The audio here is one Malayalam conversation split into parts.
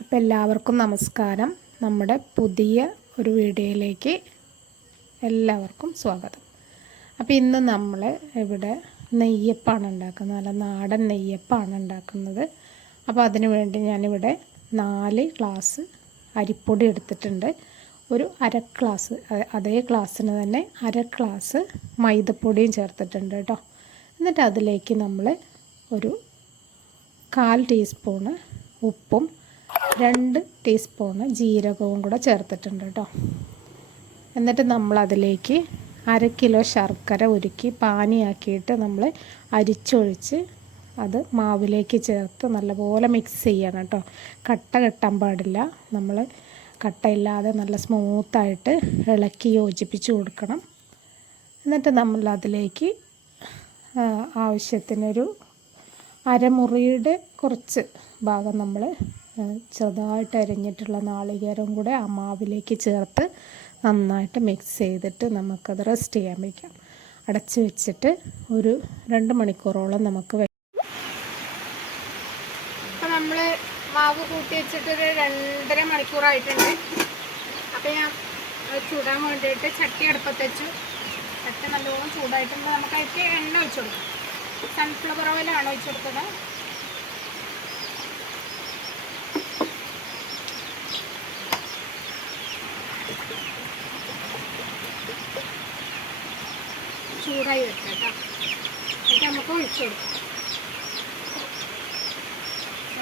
അപ്പോൾ എല്ലാവർക്കും നമസ്കാരം. നമ്മുടെ പുതിയ ഒരു വീഡിയോയിലേക്ക് എല്ലാവർക്കും സ്വാഗതം. അപ്പോൾ ഇന്ന് നമ്മൾ ഇവിടെ നെയ്യപ്പാണ് ഉണ്ടാക്കുന്നത്, നല്ല നാടൻ നെയ്യപ്പാണ് ഉണ്ടാക്കുന്നത്. അപ്പോൾ അതിനു വേണ്ടി ഞാനിവിടെ 4 ഗ്ലാസ് അരിപ്പൊടി എടുത്തിട്ടുണ്ട്. ഒരു അര ഗ്ലാസ്, അതേ ഗ്ലാസ്സിന് തന്നെ അര ഗ്ലാസ് മൈദപ്പൊടിയും ചേർത്തിട്ടുണ്ട് കേട്ടോ. എന്നിട്ട് അതിലേക്ക് നമ്മൾ ഒരു 1/4 ടീസ്പൂണ് ഉപ്പും 2 ടീസ്പൂണ് ജീരകവും കൂടെ ചേർത്തിട്ടുണ്ട് കേട്ടോ. എന്നിട്ട് നമ്മൾ അതിലേക്ക് 1/2 കിലോ ശർക്കര ഉരുക്കി പാനിയാക്കിയിട്ട് നമ്മൾ അരിച്ചൊഴിച്ച് അത് മാവിലേക്ക് ചേർത്ത് നല്ലപോലെ മിക്സ് ചെയ്യണം കേട്ടോ. കട്ട കെട്ടാൻ പാടില്ല. നമ്മൾ കട്ടയില്ലാതെ നല്ല സ്മൂത്തായിട്ട് ഇളക്കി യോജിപ്പിച്ച് കൊടുക്കണം. എന്നിട്ട് നമ്മൾ അതിലേക്ക് ആവശ്യത്തിനൊരു അരമുറിയുടെ കുറച്ച് ഭാഗം നമ്മൾ ചെറുതായിട്ട് അരിഞ്ഞിട്ടുള്ള നാളികേരം കൂടെ ആ മാവിലേക്ക് ചേർത്ത് നന്നായിട്ട് മിക്സ് ചെയ്തിട്ട് നമുക്കത് റെസ്റ്റ് ചെയ്യാൻ വയ്ക്കാം. അടച്ച് വെച്ചിട്ട് ഒരു 2 മണിക്കൂറോളം നമുക്ക് അപ്പോൾ നമ്മൾ മാവ് കൂട്ടി വെച്ചിട്ടൊരു 2.5 മണിക്കൂറായിട്ടുണ്ട്. അപ്പോൾ ഞാൻ ചൂടാൻ വേണ്ടിയിട്ട് ചട്ടി അടുപ്പത്ത് വെച്ചു. ചട്ടി നല്ലോണം ചൂടായിട്ടുണ്ട്. നമുക്കതിലേക്ക് എണ്ണ ഒഴിച്ചു കൊടുക്കാം. സൺഫ്ലവർ ഓയിലാണ് ഒഴിച്ചു കൊടുക്കുന്നത്. ചൂടായി വെക്കാം കേട്ടോ. എന്നിട്ട് നമുക്ക് ഒഴിച്ചു കൊടുക്കാം.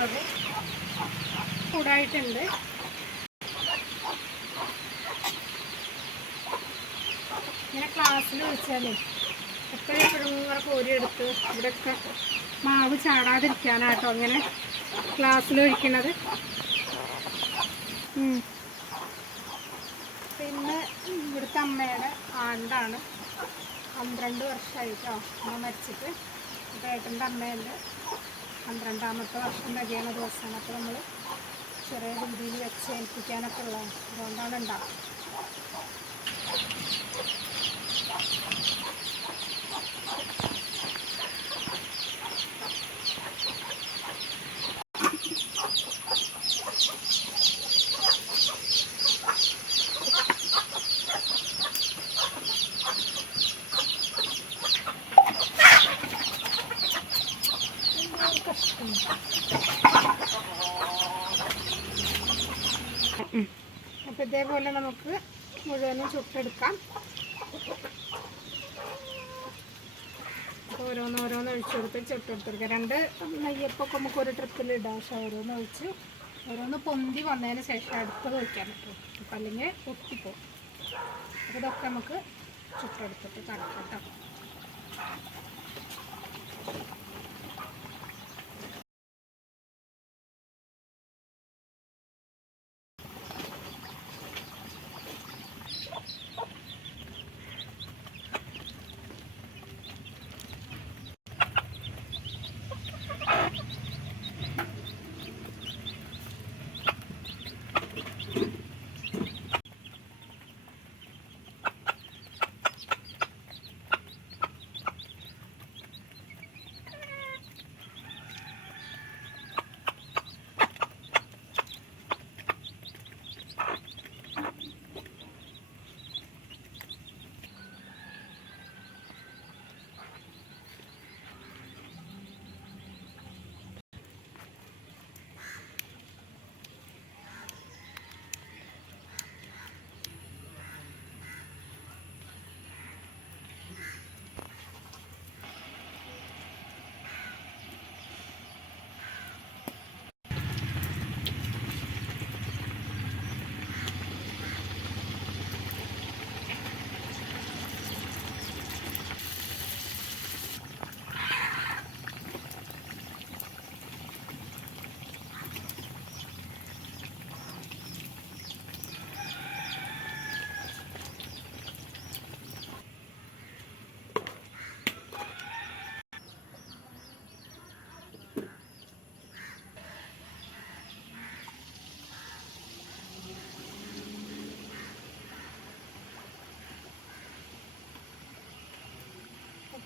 അത് ചൂടായിട്ടുണ്ട്. ഇങ്ങനെ ക്ലാസ്സിൽ ഒഴിച്ചാലേ എപ്പോഴും ഇങ്ങനെ കോരിയെടുത്ത് ഇവിടെയൊക്കെ മാവ് ചാടാതിരിക്കാനാട്ടോ അങ്ങനെ ഗ്ലാസ്സിൽ ഒഴിക്കണത്. പിന്നെ ഇവിടുത്തെ അമ്മയുടെ ആണ്ടാണ്. 12 വർഷമായിട്ടോ അമ്മ മരിച്ചിട്ട്. അപ്പോൾ ഏട്ടൻ്റെ അമ്മേൻ്റെ 12ാമത്തെ വർഷം തികയണ ദിവസമാണ്. അപ്പോൾ നമ്മൾ ചെറിയ രീതിയിൽ വെച്ച് ഏൽപ്പിക്കാനൊക്കെ ഉള്ളതാണ്. അതുകൊണ്ടാണ് ഉണ്ടാക്കുക. അപ്പോൾ ഇതേപോലെ നമുക്ക് മുഴുവനും ചുട്ടെടുക്കാം. അപ്പോൾ ഓരോന്ന് ഒഴിച്ചു കൊടുത്ത് ചുട്ടെടുത്തെടുക്കാം. 2 നെയ്യപ്പൊക്കെ നമുക്ക് ഒരു ട്രിപ്പിൽ ഇടാം. പക്ഷേ ഓരോന്ന് പൊന്തി വന്നതിന് ശേഷം അടുത്തത് വയ്ക്കാൻ പറ്റും. അപ്പം അല്ലെങ്കിൽ ഒട്ടിപ്പോകും. അപ്പോൾ ഇതൊക്കെ നമുക്ക് ചുട്ടെടുത്തിട്ട് കടക്കാം കേട്ടോ.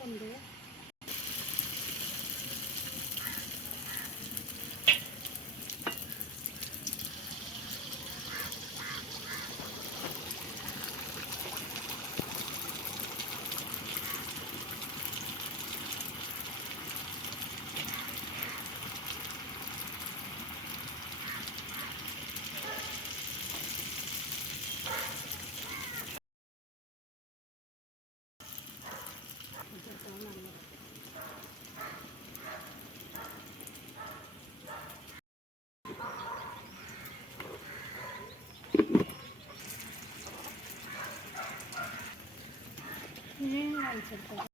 ഉണ്ട്. കാണിച്ചെടുത്തത്.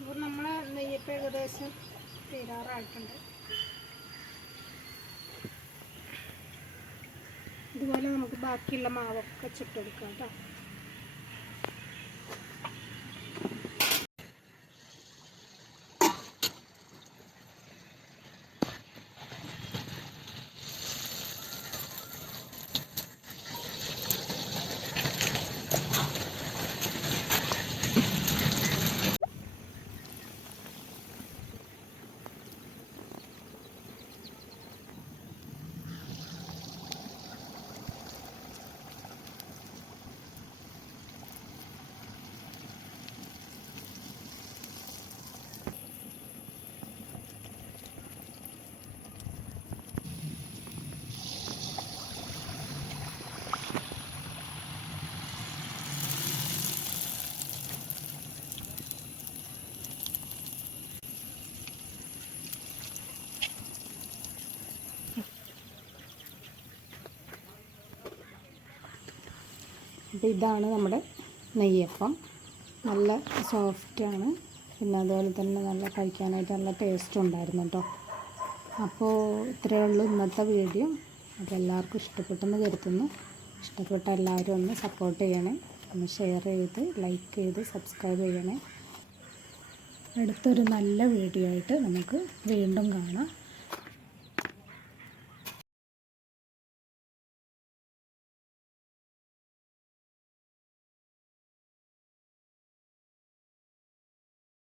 അപ്പോൾ നമ്മളെ നെയ്യപ്പം ഏകദേശം തീരാറായിട്ടുണ്ട്. ഇതുപോലെ നമുക്ക് ബാക്കിയുള്ള മാവൊക്കെ ചുട്ടെടുക്കാം കേട്ടോ. അപ്പോൾ ഇതാണ് നമ്മുടെ നെയ്യപ്പം. നല്ല സോഫ്റ്റാണ്, പിന്നെ അതുപോലെ തന്നെ നല്ല കഴിക്കാനായിട്ട് നല്ല ടേസ്റ്റും ഉണ്ടായിരുന്നു കേട്ടോ. അപ്പോൾ ഇത്രയേ ഉള്ളൂ ഇന്നത്തെ വീഡിയോ. അപ്പോൾ എല്ലാവർക്കും ഇഷ്ടപ്പെട്ടെന്ന് കരുതുന്നു. ഇഷ്ടപ്പെട്ട എല്ലാവരും ഒന്ന് സപ്പോർട്ട് ചെയ്യണേ, ഒന്ന് ഷെയർ ചെയ്ത് ലൈക്ക് ചെയ്ത് സബ്സ്ക്രൈബ് ചെയ്യണേ. അടുത്തൊരു നല്ല വീഡിയോ ആയിട്ട് നമുക്ക് വീണ്ടും കാണാം.